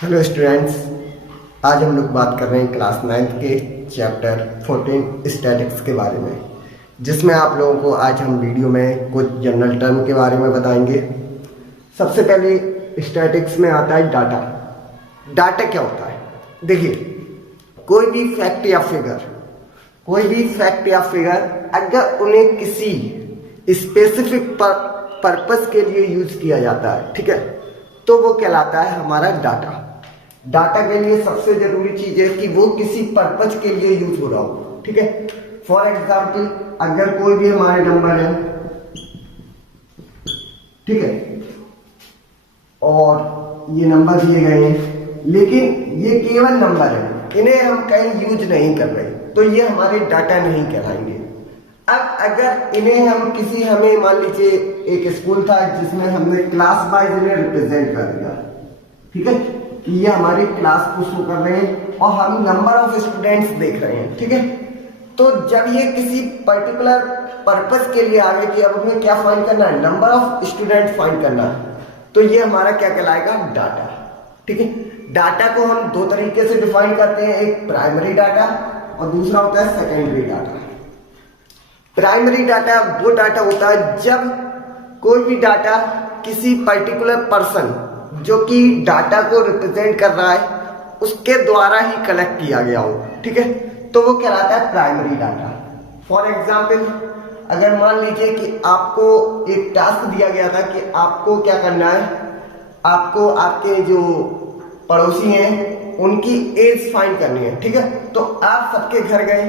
Hello students, आज हम लोग बात कर रहे हैं क्लास 9th के चैप्टर 14 स्टैटिक्स के बारे में, जिसमें आप लोगों को आज हम वीडियो में कुछ जनरल टर्म के बारे में बताएंगे। सबसे पहले स्टैटिक्स में आता है डाटा। डाटा क्या होता है? देखिए, कोई भी फैक्ट या फिगर अगर उन्हें किसी स्पेसिफिक पर्पस के लिए यूज किया जाता है, ठीक है, तो वो कहलाता है हमारा डाटा। डाटा के लिए सबसे जरूरी चीज है कि वो किसी पर्पज के लिए यूज हो रहा हो, ठीक है। फॉर एग्जाम्पल, अगर कोई भी हमारे नंबर है, ठीक है, और ये नंबर दिए गए हैं, लेकिन ये केवल नंबर है, इन्हें हम कहीं यूज नहीं कर रहे, तो ये हमारे डाटा नहीं कहलाएंगे। अब अगर इन्हें हम हमें मान लीजिए एक स्कूल था जिसमें हमने क्लास वाइज इन्हें रिप्रेजेंट कर दिया, ठीक है, कि ये हमारी क्लास को शो कर रहे हैं और हम नंबर ऑफ स्टूडेंट्स देख रहे हैं, ठीक है। तो जब ये किसी पर्टिकुलर पर्पस के लिए आ गए कि अब हमें क्या फाइंड करना है, नंबर ऑफ स्टूडेंट फाइंड करना है, तो ये हमारा क्या कहलाएगा, डाटा, ठीक है। डाटा को हम दो तरीके से डिफाइन करते हैं, एक प्राइमरी डाटा और दूसरा होता है सेकेंडरी डाटा। प्राइमरी डाटा वो डाटा होता है जब कोई भी डाटा किसी पर्टिकुलर पर्सन जो कि डाटा को रिप्रेजेंट कर रहा है उसके द्वारा ही कलेक्ट किया गया हो, ठीक है, तो वो कहलाता है प्राइमरी डाटा। फॉर एग्जाम्पल, अगर मान लीजिए कि आपको एक टास्क दिया गया था कि आपको क्या करना है, आपको आपके जो पड़ोसी हैं उनकी एज फाइंड करनी है, ठीक है, तो आप सबके घर गए,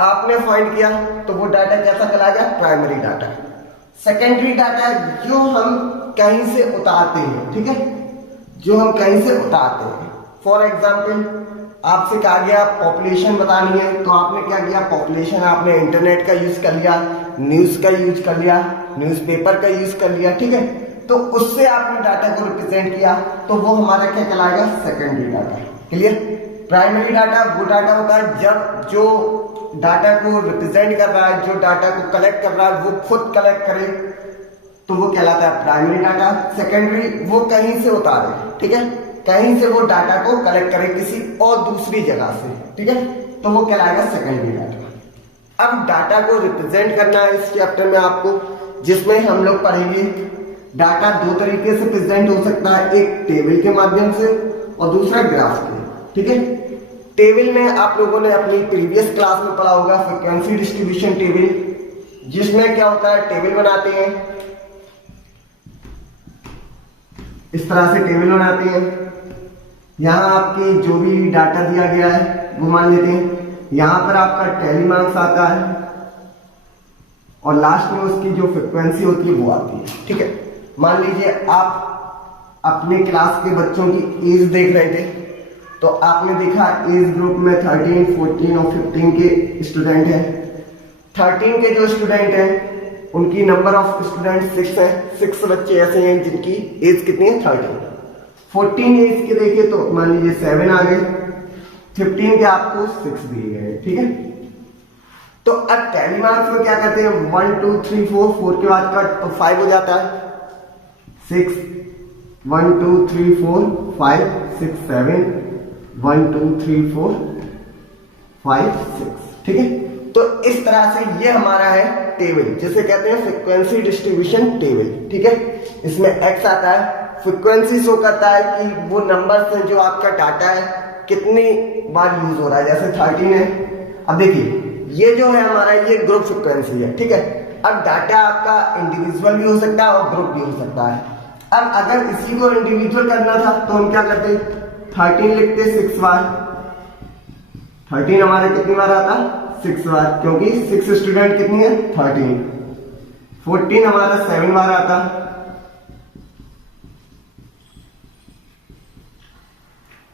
आपने फाइंड किया, तो वो डाटा कैसा कहलाएगा, प्राइमरी डाटा। सेकेंडरी डाटा जो हम कहीं से उतारते हैं, ठीक है, जो हम कहीं से उतारते हैं। फॉर एग्जाम्पल, आपसे कहा गया पॉपुलेशन बतानी है, तो आपने क्या किया, पॉपुलेशन आपने इंटरनेट का यूज कर लिया, न्यूज का यूज कर लिया, न्यूज़पेपर का यूज कर लिया, ठीक है, तो उससे आपने डाटा को रिप्रेजेंट किया, तो वो हमारा क्या कहलाएगा, secondary data. Clear? Primary data वो डाटा होता है जब जो डाटा को रिप्रेजेंट कर रहा है, जो डाटा को कलेक्ट कर रहा है, वो खुद कलेक्ट करे, तो वो कहलाता है प्राइमरी डाटा। सेकेंडरी वो कहीं से उतारे, ठीक है, कहीं से वो डाटा को कलेक्ट करे किसी और दूसरी जगह से, ठीक है, तो वो कहलाएगा सेकेंडरी डाटा। अब डाटा को रिप्रेजेंट करना है इस चैप्टर में आपको, जिसमें हम लोग पढ़ेंगे डाटा दो तरीके से प्रेजेंट हो सकता है, एक टेबल के माध्यम से और दूसरा ग्राफ के, ठीक है। टेबल में आप लोगों ने अपनी प्रीवियस क्लास में पढ़ा होगा फ्रीक्वेंसी डिस्ट्रीब्यूशन टेबल, जिसमें क्या होता है, टेबल बनाते हैं, इस तरह से टेबल बनाते हैं। यहां आपके जो भी डाटा दिया गया है वो मान लेते हैं, यहां पर आपका टैली मार्क्स आता है और लास्ट में उसकी जो फ्रीक्वेंसी होती है वो आती है, ठीक है। मान लीजिए आप अपने क्लास के बच्चों की एज देख रहे थे, तो आपने देखा एज ग्रुप में 13, 14 और 15 के स्टूडेंट हैं। 13 के जो स्टूडेंट हैं उनकी नंबर ऑफ स्टूडेंट 6 है, 6 बच्चे ऐसे हैं जिनकी एज कितनी है, 13। 14 एज के देखे तो मान लीजिए 7 आ गए, 15 के आपको 6 दिए गए, ठीक है। तो अब टैली मार्क्स में क्या करते हैं, 1 2 3 4 के बाद कट, तो 5 हो जाता है, 6 1 2 3 4 5 6 7 1 2 3 4 5 6, ठीक है। तो इस तरह से ये हमारा है टेबल, जिसे कहते हैं फ्रीक्वेंसी डिस्ट्रीब्यूशन टेबल, ठीक है। इसमें एक्स आता है, फ्रीक्वेंसी शो करता है कि वो नंबर से जो आपका डाटा है कितनी बार यूज हो रहा है, जैसे 13 है। अब देखिए, ये जो है हमारा, ये ग्रुप फ्रीक्वेंसी है, ठीक है। अब डाटा आपका इंडिविजुअल भी हो सकता है और ग्रुप भी हो सकता है। अब अगर इसी को इंडिविजुअल करना था तो हम क्या करते, 13 लिखते 6 बार, 13 हमारे कितनी बार आता, 6 बार, क्योंकि 6 स्टूडेंट कितनी है, 13। 14 हमारा 7 बार आता,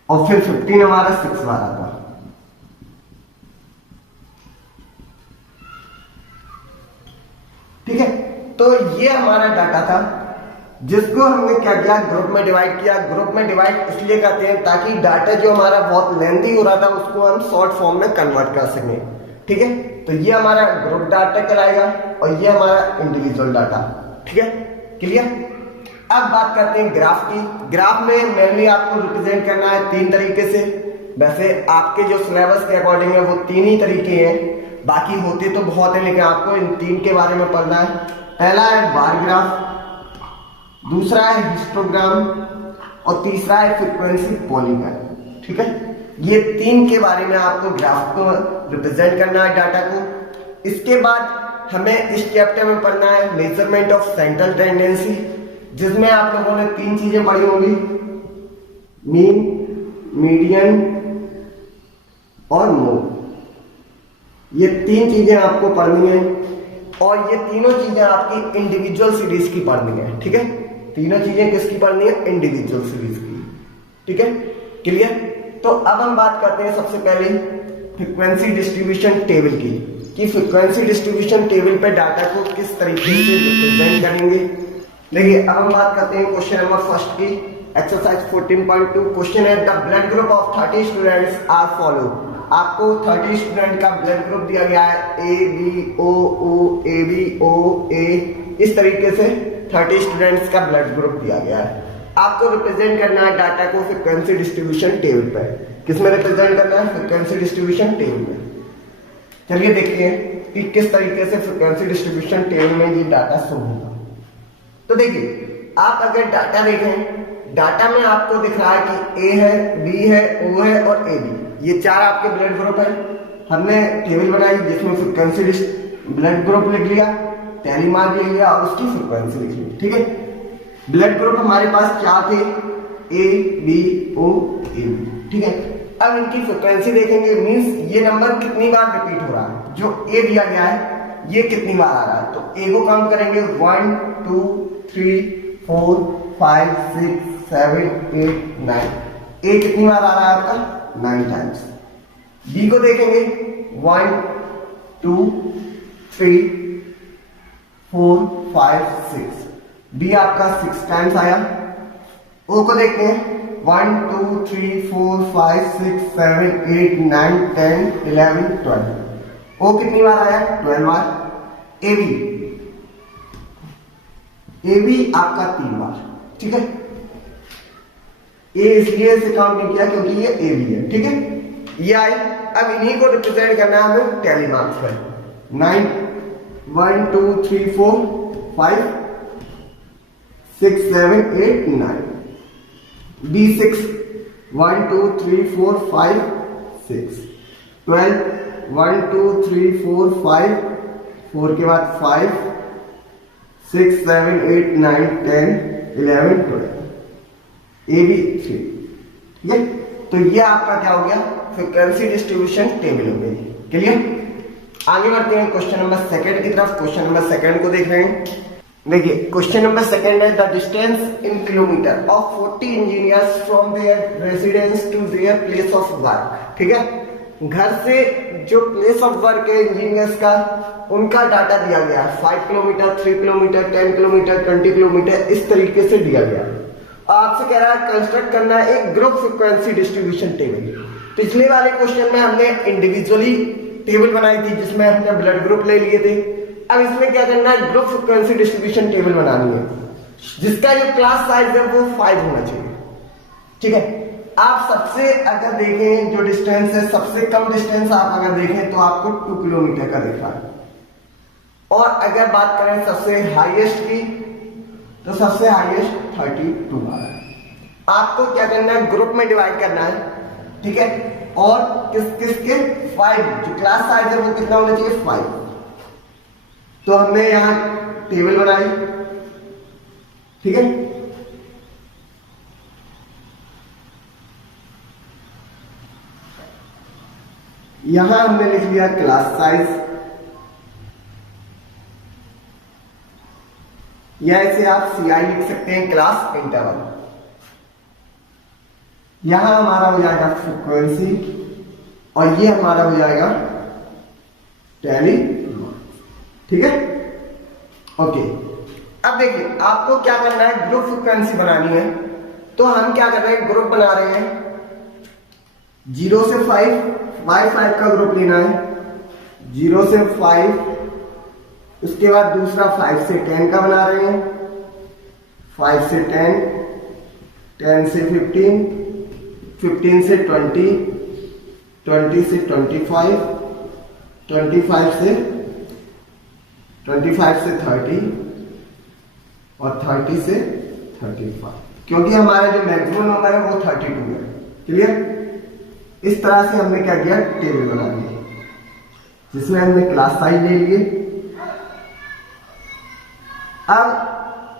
और फिर 15 हमारा 6 बार आता। ठीक है, तो ये हमारा डाटा था जिसको हमने क्या किया, ग्रुप में डिवाइड किया। ग्रुप में डिवाइड इसलिए करते हैं ताकि डाटा जो हमारा बहुत लेंथी हो रहा था उसको हम शॉर्ट फॉर्म में कन्वर्ट कर सकें, ठीक है। तो ये हमारा ग्रुप डाटा कहलाएगा और ये हमारा इंडिविजुअल डाटा, ठीक है, क्लियर। अब बात करते हैं ग्राफ की। ग्राफ में मेनली आपको रिप्रेजेंट करना है 3 तरीके से। वैसे आपके जो सिलेबस के अकॉर्डिंग है वो 3 ही तरीके हैं, बाकी होते तो बहुत है, लेकिन आपको इन 3 के बारे में पढ़ना है। पहला है बार ग्राफ, दूसरा है हिस्टोग्राम और तीसरा है फ्रीक्वेंसी पॉलीगन। ठीक है, ये 3 के बारे में आपको ग्राफ को रिप्रेजेंट करना है, डाटा को। इसके बाद हमें इस चैप्टर में पढ़ना है मेजरमेंट ऑफ सेंट्रल टेंडेंसी, जिसमें आप लोगों ने 3 चीजें पढ़ी होंगी, मीन, मीडियन और मोड। ये 3 चीजें आपको पढ़नी है और ये तीनों चीजें आपकी इंडिविजुअल सीरीज की पढ़नी है। ठीक है, तीनों चीजें किसकी पढ़नी है? इंडिविजुअल सीरीज की। ठीक है, क्लियर? तो अब हम बात करते हैं सबसे पहले फ्रीक्वेंसी डिस्ट्रीब्यूशन टेबल की, कि फ्रीक्वेंसी डिस्ट्रीब्यूशन टेबल पे डाटा को किस तरीके से रिप्रेजेंट करेंगे। देखिए, अब हम बात करते हैं क्वेश्चन नंबर फर्स्ट की, एक्सरसाइज 14.2। क्वेश्चन है the blood group of 30 students are follow. आपको 30 स्टूडेंट का ब्लड ग्रुप दिया गया है, ए B O O, A B O ए, इस तरीके से 30 स्टूडेंट्स का ब्लड ग्रुप दिया गया है। आपको रिप्रेजेंट करना है डाटा को फ्रीक्वेंसी डिस्ट्रीब्यूशन टेबल पर। किसमें रिप्रेजेंट करना है? फ्रीक्वेंसी डिस्ट्रीब्यूशन टेबल में। चलिए देखते हैं कि किस तरीके से फ्रीक्वेंसी डिस्ट्रीब्यूशन टेबल में ये डाटा शो होगा। तो देखिए, आप अगर डाटा देखें, डाटा में आपको दिख रहा है कि ए है, बी है, ओ है और ए बी, ये 4 आपके ब्लड ग्रुप है। हमने टेबल बनाई जिसमें फ्रीक्वेंसी ब्लड ग्रुप लिख लिया, टैली मार्क लिख लिया और उसकी फ्रीक्वेंसी लिख ली। ठीक है, ब्लड ग्रुप हमारे पास क्या थे? A B O A B. ठीक है, अब इनकी फ्रीक्वेंसी देखेंगे, मींस ये नंबर कितनी बार रिपीट हो रहा है। जो ए दिया गया है ये कितनी बार आ रहा है, तो ए को काउंट करेंगे 1 2 3 4 5 6 7 8 9। ए कितनी बार आ रहा है आपका? 9 टाइम्स। बी को देखेंगे 1 2 3 4 5 6, बी आपका 6 टाइम्स आया। ओ को देखते हैं 1 2 3 4 5 6 7 8 9 10 11 12, ओ कितनी बार आया? 12 बार। ए बी आपका 3 बार। ठीक है, ए इसलिए इसे काउंट नहीं किया क्योंकि ये ए बी है। ठीक है, ये आए। अब इन्हीं को रिप्रेजेंट करना है हमें टैली मार्क्स पर। 9 1 2 3 4 5 6 7 8 9, B6 1 2 3 4 5 6, 12 1 2 3 4 5, 4 के बाद 5 6 7 8 9 10 11 12, ए बी 3। ठीक है, तो ये आपका क्या हो गया? फ्रीक्वेंसी डिस्ट्रीब्यूशन टेबल हो गई। क्लियर? आगे बढ़ते हैं क्वेश्चन नंबर 2 की तरफ। क्वेश्चन नंबर 2 को देख रहे हैं। देखिए, क्वेश्चन नंबर 2 है the distance in kilometre of 40 engineers from their residence to their place of work. ठीक है, घर से जो प्लेस ऑफ वर्क है इंजीनियर्स का, उनका डाटा दिया गया है। 5 किलोमीटर, 3 किलोमीटर, 10 किलोमीटर, 20 किलोमीटर, इस तरीके से दिया गया है। आपसे कह रहा है कंस्ट्रक्ट करना है एक ग्रुप फ्रीक्वेंसी डिस्ट्रीब्यूशन टेबल। पिछले वाले क्वेश्चन में हमने इंडिविजुअली टेबल बनाई थी जिसमें हमने ब्लड ग्रुप ले लिए थे। अब इसमें क्या करना है? ग्रुप फ्रीक्वेंसी डिस्ट्रीब्यूशन टेबल बनानी है जिसका जो क्लास साइज है वो 5 होना चाहिए। ठीक है, आप सबसे अगर देखें जो डिस्टेंस है, सबसे कम डिस्टेंस आप अगर देखें तो आपको 2 किलोमीटर का दिख रहा है। और अगर बात करें सबसे हाईएस्ट की, तो सबसे हाईएस्ट 32 आ रहा है। आपको क्या करना है? ग्रुप में डिवाइड करना है। ठीक है, और किसके 5, जो क्लास साइज है वो कितना होना चाहिए? 5। तो हमने यहां टेबल बनाई। ठीक है, यहां हमने लिख लिया क्लास साइज, या इसे आप CI लिख सकते हैं, क्लास इंटरवल। यहां हमारा हो जाएगा फ्रीक्वेंसी और ये हमारा हो जाएगा टैली। ठीक है, ओके। अब देखिए, आपको क्या करना है? ग्रुप फ्रीक्वेंसी बनानी है। तो हम क्या कर रहे हैं? ग्रुप बना रहे हैं 0 से 5, 5 का ग्रुप लेना है। 0 से 5, उसके बाद दूसरा 5 से 10 का बना रहे हैं। 5 से 10, 10 से 15, 15 से 20, 20 से 25, 25 से 30 और 30 से 35, क्योंकि हमारा जो मैक्सिमम नंबर है वो 32 है। क्लियर? इस तरह से हमने क्या किया, टेबल बना लिया, जिसमें हमने क्लास साइज ले लिए। अब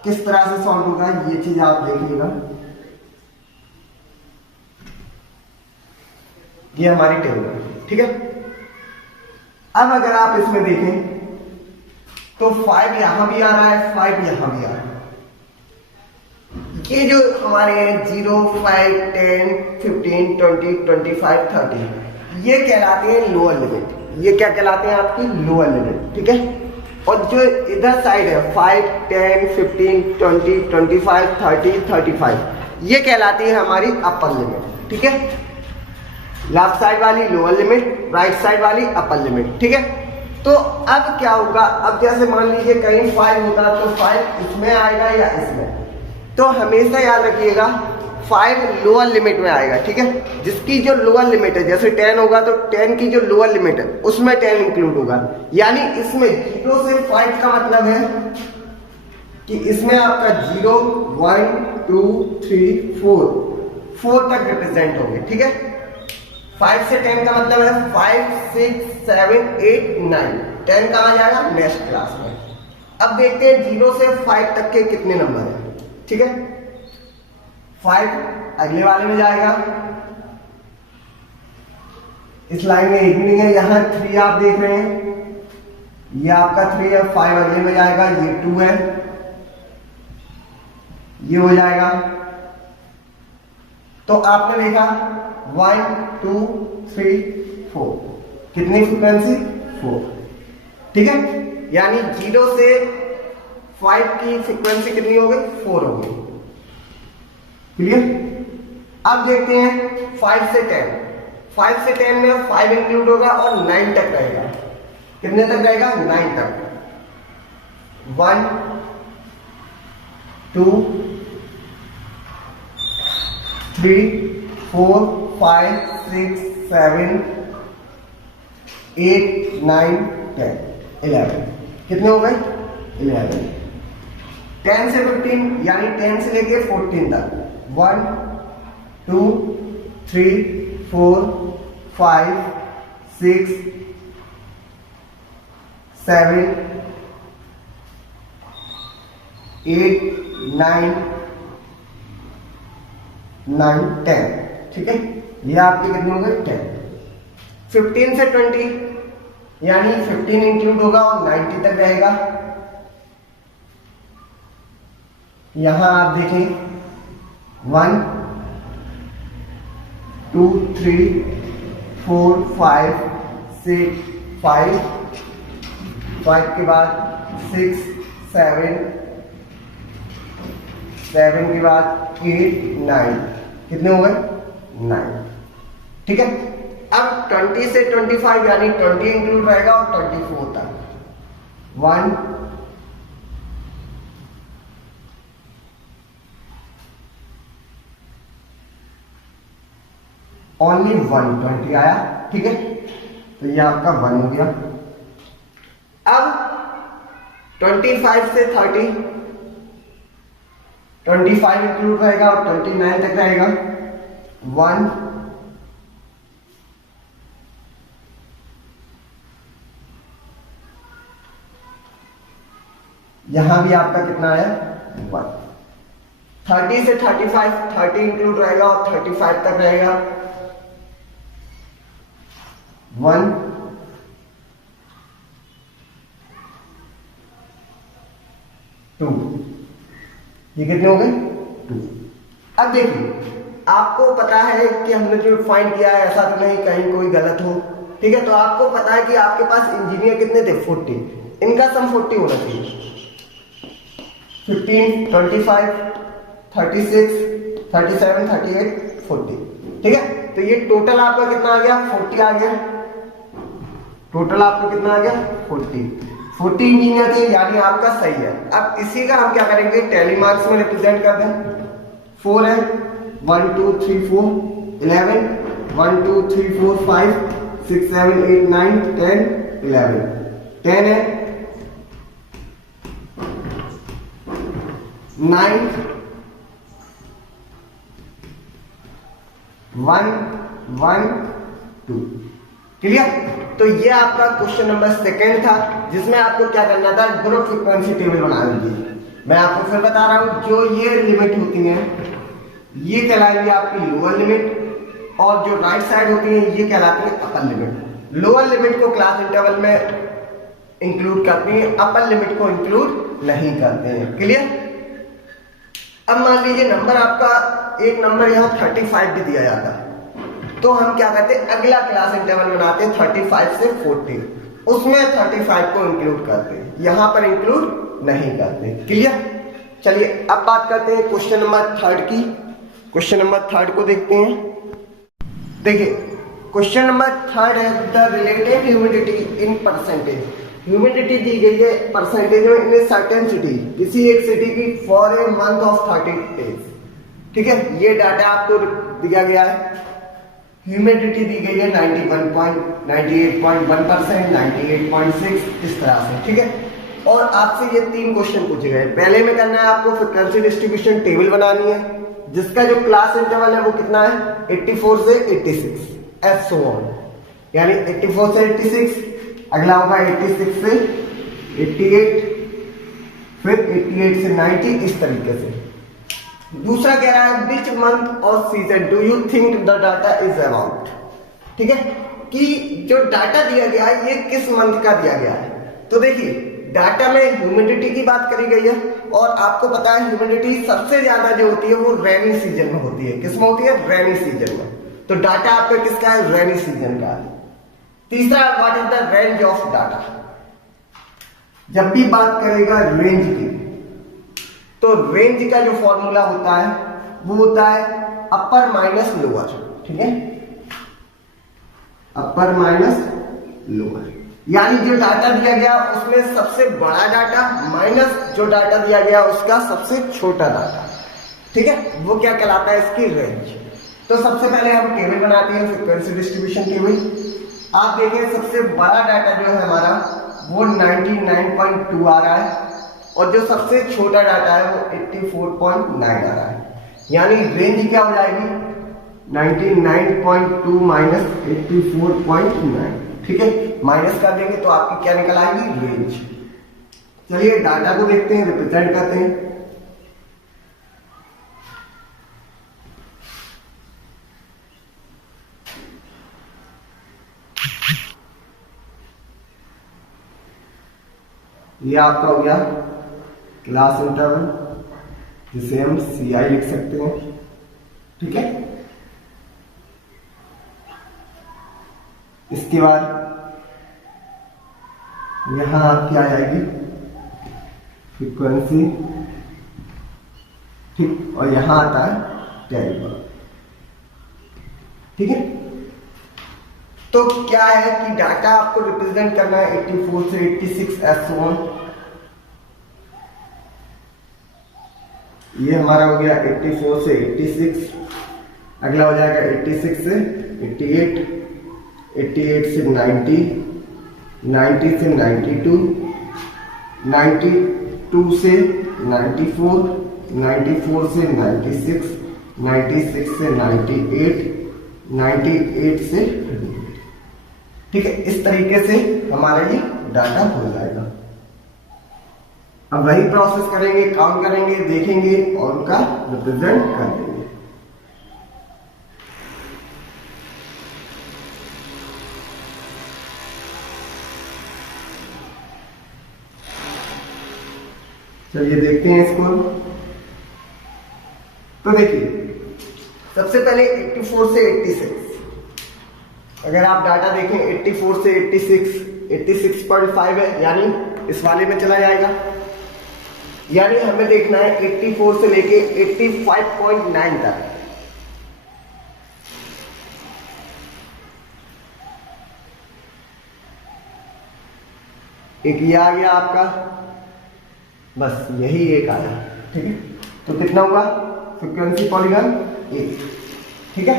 किस तरह से सॉल्व होगा ये चीज आप देखिएगा। ये हमारी टेबल है, ठीक है। अब अगर आप इसमें देखें तो 5 यहां भी आ रहा है, 5 यहां भी आ रहा है। ये जो हमारे हैं 0, 5, 10, 15, 20, 25, 30 ये कहलाते हैं लोअर लिमिट। ये क्या कहलाते हैं आपकी लोअर लिमिट, ठीक है। और जो इधर साइड है 5, 10, 15, 20, 25, 30, 35 ये कहलाती है हमारी अपर लिमिट, ठीक है। लेफ्ट साइड वाली लोअर लिमिट, राइट साइड वाली अपर लिमिट, ठीक है। तो अब क्या होगा, अब जैसे मान लीजिए कहीं 5 होता तो 5 इसमें आएगा या इसमें, तो हमेशा याद रखिएगा 5 लोअर लिमिट में आएगा, ठीक है। जिसकी जो लोअर लिमिट है, जैसे 10 होगा तो 10 की जो लोअर लिमिट है उसमें 10 इंक्लूड होगा। यानी इसमें 0 से 5 का मतलब है कि इसमें आपका 0, 1, 2, 3, 4 तक रिप्रेजेंट होंगे, ठीक है। 5 से 10 का मतलब है 5, 6, 7, 8, 9, 10 कहाँ जाएगा, नेक्स्ट क्लास में। अब देखते हैं 0 से 5 तक के कितने नंबर हैं, ठीक है। 5 अगले वाले में जाएगा, इस लाइन में एक भी नहीं है। यहां 3 आप देख रहे हैं, ये आपका 3 है, 5 अगले में जाएगा, ये 2 है, ये हो जाएगा। तो आपने देखा 1, 2, 3, 4 कितनी फ्रीक्वेंसी, 4, ठीक है। यानी 0 से 5 की फ्रीक्वेंसी कितनी हो गई, 4 हो गई। क्लियर? अब देखते हैं 5 से 10। 5 से 10 में 5 इंक्लूड होगा और 9 तक रहेगा। कितने तक रहेगा, 9 तक। 1, 2, 3, 4, 5, 6, 7, 8, 9, 10, 11 कितने हो गए, 11। 10 से 15 यानी 10 से लेके 14 तक 1, 2, 3, 4, 5, 6, 7, 8, 9, 10, ठीक है। ये आपके कितने हो गए, 10। 15 से 20 यानी 15 इंक्लूड होगा और 90 तक रहेगा। यहां आप देखें 1, 2, 3, 4, 5, 6, 5 के बाद 6, 7 के बाद 8, 9 कितने हो गए, 9, ठीक है। अब 20 से 25 यानी 20 इंक्लूड रहेगा और 24 तक 1, 20 आया, ठीक है। तो ये आपका 1 हो गया। अब 25 से 30 25 इंक्लूड रहेगा और 29 तक रहेगा 1, यहां भी आपका कितना आया, 1। 30 से 35 30 इंक्लूड रहेगा और 35 तक रहेगा 1, 2, ये कितने हो गए, 2। अब देखिए आपको पता है कि हमने जो फाइंड किया है ऐसा तो नहीं कहीं कोई गलत हो, ठीक है। तो आपको पता है कि आपके पास इंजीनियर कितने थे, 40, इनका सम 40 होना चाहिए। 15, 25, 36, 37, 38, 40, ठीक है। तो ये टोटल आपका कितना आ गया, 40 आ गया। टोटल आपका कितना आ गया, 40। 40 इंजीनियर थे, यानी आपका सही है। अब इसी का हम क्या करेंगे, टैली मार्क्स में रिप्रेजेंट कर दें। 4 है, 1 2 3 4 11, 1 2 3 4 5 6 7 8 9 10 11, 10 है, 9 1 1 2। क्लियर? तो ये आपका क्वेश्चन नंबर सेकंड था, जिसमें आपको क्या करना था, ग्रुप फ्रीक्वेंसी टेबल बनानी थी। मैं आपको फिर बता रहा हूं, जो ये लिमिट होती है ये कहलाएंगी आपकी लोअर लिमिट, और जो राइट साइड होती है ये कहलाती है अपर लिमिट। लोअर लिमिट को क्लास इंटरवल में इंक्लूड करती है, अपर लिमिट को इंक्लूड नहीं करते हैं। क्लियर? अब मान लीजिए नंबर आपका एक नंबर यहाँ 35 भी दिया जाता है, तो हम क्या करते हैं, अगला क्लास इंटरवल बनाते हैं 35 से 40, उसमें 35 को इंक्लूड करते हैं, यहां पर इंक्लूड नहीं करते। क्लियर? चलिए अब बात करते हैं क्वेश्चन नंबर थर्ड की। क्वेश्चन नंबर थर्ड को देखते हैं। देखिए क्वेश्चन नंबर थर्ड है, the relative humidity in percentage. Humidity दी गई है परसेंटेज में इन ए सर्टेन सिटी, किसी एक सिटी की, for a month of 30 days. ठीक है, ये डाटा आपको दिया गया है। ह्यूमिडिटी दी गई है 98.1%, 98.6, इस तरह से। ठीक है, और आपसे ये 3 क्वेश्चन पूछे गए। पहले में करना है आपको फ्रीक्वेंसी डिस्ट्रीब्यूशन टेबल बनानी है, जिसका जो क्लास इंटरवल है वो कितना है, 84 से 86 एज सो ऑन, यानी 84 से 86, अगला होगा 86 से 88, फिर 88 से 90, इस तरीके से। दूसरा कह रहा है विच मंथ और season do you think the data is about. ठीक है, कि जो डाटा दिया गया है ये किस मंथ का दिया गया है। तो देखिए डाटा में ह्यूमिडिटी की बात करी गई है, और आपको पता है ह्यूमिडिटी सबसे ज्यादा जो होती है वो रेनी सीजन में होती है। किस में होती है, रेनी सीजन में। तो डाटा आपका किसका है, रेनी सीजन का है। तीसरा, what is the range of data. जब भी बात करेगा रेंज की, तो रेंज का जो फॉर्मूला होता है वो होता है अपर माइनस लोअर। ठीक है, अपर माइनस लोअर, यानी जो डाटा दिया गया उसमें सबसे बड़ा डाटा माइनस जो डाटा दिया गया उसका सबसे छोटा डाटा। ठीक है, वो क्या कहलाता है, इसकी रेंज। तो सबसे पहले हम टेबल बनाते हैं, फ्रीक्वेंसी डिस्ट्रीब्यूशन टेबल। आप देखिए सबसे बड़ा डाटा जो है हमारा वो 99.2 आ रहा है, और जो सबसे छोटा डाटा है वो 84.9 आ रहा है। यानी रेंज क्या हो जाएगी, 99.2 माइनस 84.9। ठीक है, माइनस कर देंगे तो आपकी क्या निकल आएगी, रेंज। चलिए डाटा को देखते हैं, रिप्रेजेंट करते हैं। ये आपका हो गया क्लास इंटरवल, जिसे हम CI लिख सकते हैं। ठीक है, इसके बाद यहां आपकी आ जाएगी फ्रीक्वेंसी। ठीक, और यहां आता है टेबल। ठीक है, तो क्या है कि डाटा आपको रिप्रेजेंट करना है 84 से 86 S1। ये हमारा हो गया 84 से 86, अगला हो जाएगा 86 से 88, 88 से 90, 90 से 92, 92 से 94, 94 से 96, 96 से 98, 98 से 38। ठीक है, इस तरीके से हमारा ये डाटा हो जाएगा। अब वही प्रोसेस करेंगे, काउंट करेंगे, देखेंगे और उनका रिप्रेजेंट कर देंगे। चलिए देखते हैं इसको। तो देखिए सबसे पहले 84 से 86, अगर आप डाटा देखें 84 से 86, 86.5 है, यानी इस वाले में चला जाएगा। यानी हमें देखना है 84 से लेके 85.9 तक। एक ये आ गया आपका, बस यही एक आया। ठीक है, तो कितना हुआ फ्रीक्वेंसी पॉलीगन 1। ठीक है,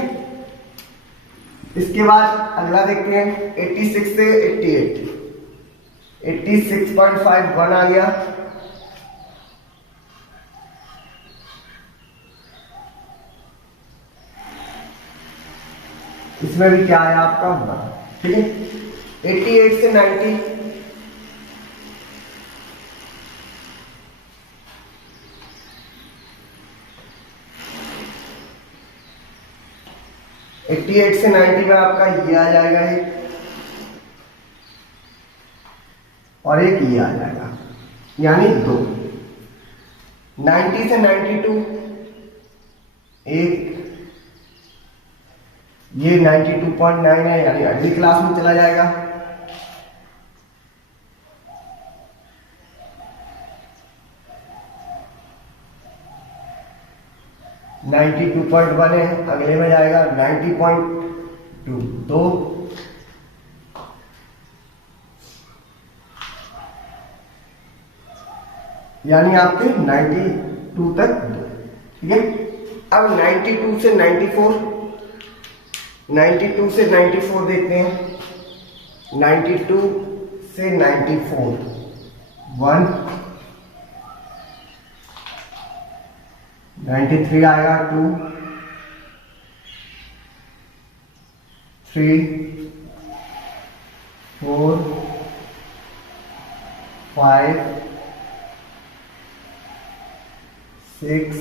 इसके बाद अगला देखते हैं 86 से 88। 86.51 आ गया। इसमें भी क्या आया आपका 1। ठीक है, 88 से 90। 88 से 90 में आपका ये आ जाएगा एक, और एक ये आ जाएगा, यानी 2। 90 से 92 एक, ये 92.9 है, यानी अगली क्लास में चला जाएगा। नाइन्टी 2.1 है, अगले में जाएगा 90.2 2। यानी आपके 92 तक 2। ठीक है, अब 92 से 94, 92 से 94 देखते हैं। 92 से 94 1, 93 आएगा 2, 3, 4, 5, 6,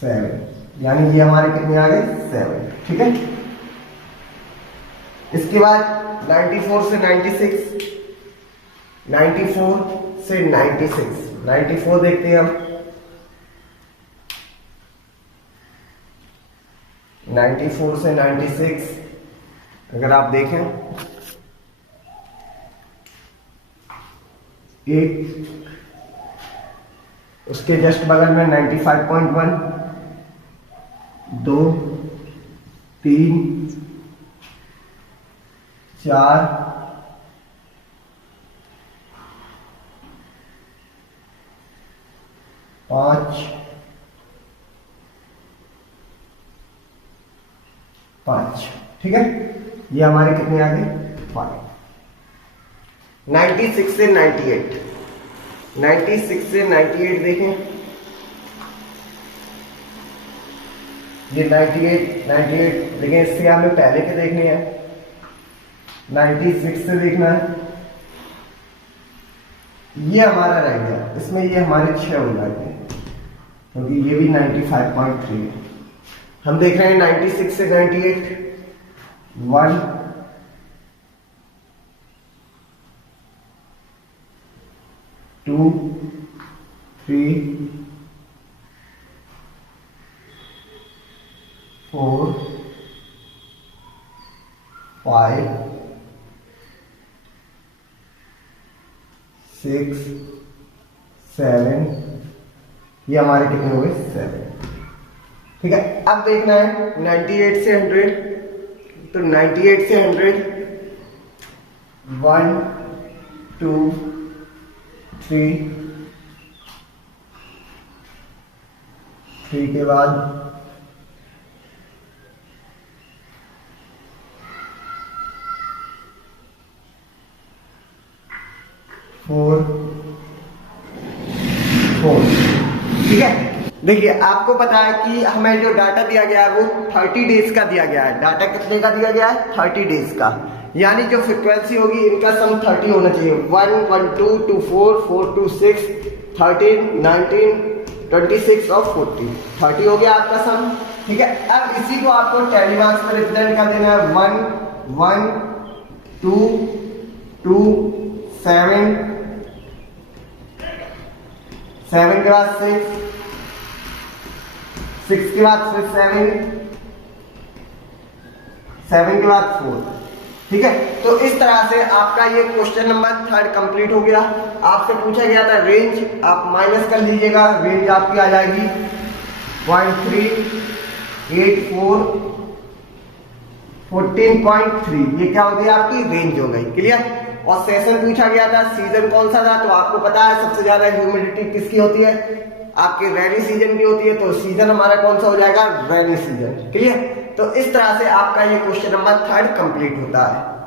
7, यानी ये हमारे कितने आ गए 7। ठीक है, इसके बाद 94 से 96, 94 से 96, 94 देखते हैं हम। 94 से 96 अगर आप देखें, एक, उसके जस्ट बगल में 95.1, 2, 3, 4, 5, 5। ठीक है, ये हमारे कितने आ गए 5। 96 से 98, 96 से 98 देखें। ये 98 लेकिन इससे हमें पहले के देखने हैं। 96 से देखना है, ये हमारा रह गया, इसमें ये हमारे 6 हो जाते हैं, क्योंकि ये भी 95.3 है। हम देख रहे हैं 96 से 98 1, 2, 3, 4, 5, 6, 7, ये हमारे कितने हो गए 7। ठीक है, अब देखना है 98 से 100, तो 98 से 100 1, 2, 3, 3 के बाद 4, 4। ठीक है, देखिए आपको पता है कि हमें जो डाटा दिया गया है वो 30 डेज का दिया गया है। डाटा कितने का दिया गया है 30 डेज का, यानी जो फ्रिक्वेंसी होगी इनका सम 30 होना चाहिए। 1, 1, 2, 2, 4, 4, 2, 6, 13, 19, 26 और 40, 30 हो गया आपका सम। ठीक है, अब इसी को आपको टेलीमार्क्स में रिप्रेजेंट कर देना है। 1, 1, 2, 2, 7, 7 के बाद 6, 6 के बाद फिर 7, 7 के बाद 4। ठीक है, तो इस तरह से आपका ये क्वेश्चन नंबर 3 कंप्लीट हो गया। आपसे पूछा गया था रेंज, आप माइनस कर लीजिएगा, रेंज आपकी आ जाएगी 0.384 14.3, ये क्या हो गई आपकी रेंज हो गई। क्लियर। और सेशन पूछा गया था, सीजन कौन सा था, तो आपको पता है सबसे ज्यादा ह्यूमिडिटी किसकी होती है, आपके रेनी सीजन की होती है। तो सीजन हमारा कौन सा हो जाएगा, रेनी सीजन। क्लियर। तो इस तरह से आपका ये क्वेश्चन नंबर 3 कंप्लीट होता है।